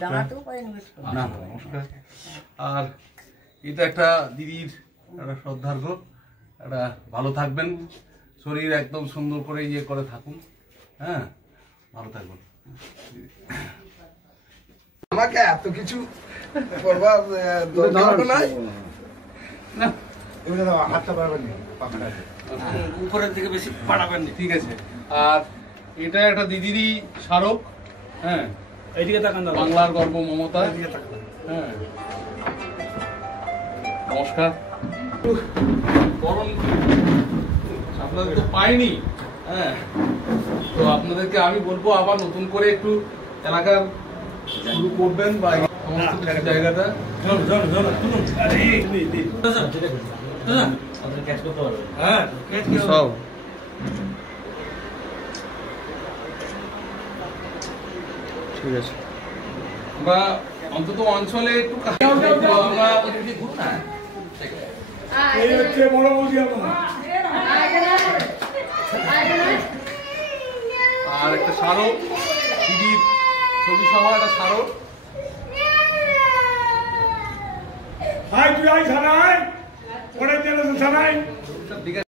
না নমস্কার। আর এটা একটা দিদির একটা শ্রদ্ধার্ঘ, একটা ভালো থাকবেন, শরীর একদম সুন্দর করে ইয়ে করে থাকুন, হ্যাঁ ভালো থাকবেন। আমাকে এত কিছু করবার দরকার নাই, উপরের দিকে বেশি পাঠাবেন, ঠিক আছে। আর এটা একটা দিদিরই স্মারক, হ্যাঁ এইদিকে তাকান, বাংলার গর্ব মমতা, হ্যাঁ নমস্কার। আপনাদের তো পাইনি, হ্যাঁ তো আপনাদেরকে আমি বলবো আবার নতুন করে একটু এলাকার শুরু করবেন বা সমস্ত জায়গাটা সব ঠিক আছে। আমরা অন্তত অঞ্চলে একটু আর একটা স্মারক, দিদির ছবি সহ একটা স্মারক। তুই আই ছাড়াই পরে